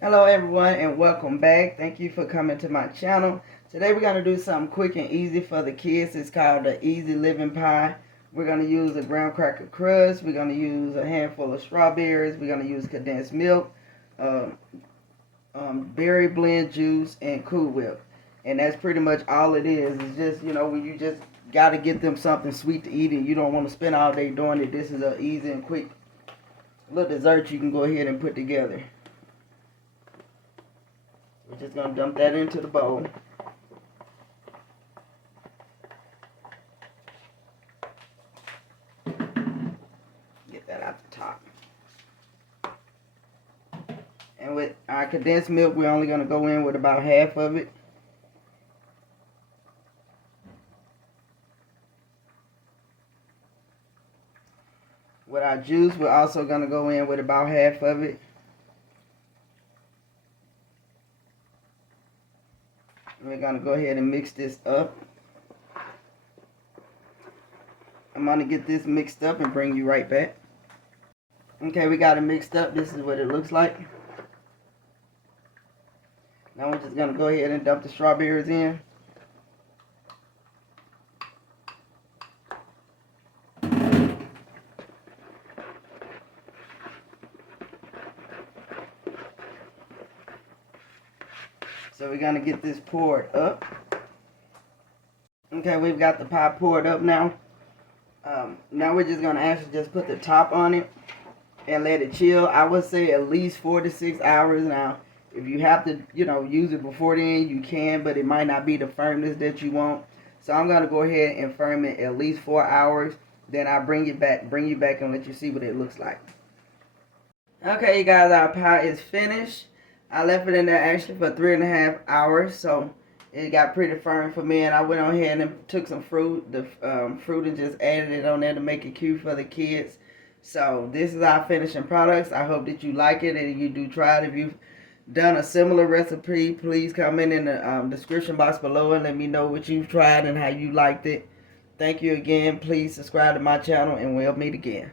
Hello everyone and welcome back. Thank you for coming to my channel. Today we're going to do something quick and easy for the kids. It's called the Easy Living Pie. We're going to use a graham cracker crust. We're going to use a handful of strawberries. We're going to use condensed milk, berry blend juice, and Cool Whip. And that's pretty much all it is. It's just, when you just got to get them something sweet to eat and you don't want to spend all day doing it, this is an easy and quick little dessert you can go ahead and put together. We're just going to dump that into the bowl. Get that out the top. And with our condensed milk, we're only going to go in with about half of it. With our juice, we're also going to go in with about half of it. We're going to go ahead and mix this up. I'm going to get this mixed up and bring you right back. Okay, we got it mixed up. This is what it looks like. Now we're just going to go ahead and dump the strawberries in. So we're going to get this poured up. Okay, we've got the pie poured up now. Now we're just going to actually just put the top on it and let it chill. I would say at least 4 to 6 hours. Now, if you have to, use it before then, you can, but it might not be the firmness that you want. So I'm going to go ahead and firm it at least 4 hours. Then I'll bring you back and let you see what it looks like. Okay, you guys, our pie is finished. I left it in there actually for 3.5 hours, so it got pretty firm for me. And I went on ahead and took some fruit, fruit, and just added it on there to make it cute for the kids. So this is our finishing products. I hope that you like it and you do try it. If you've done a similar recipe, please comment in the description box below and let me know what you've tried and how you liked it. Thank you again. Please subscribe to my channel and we'll meet again.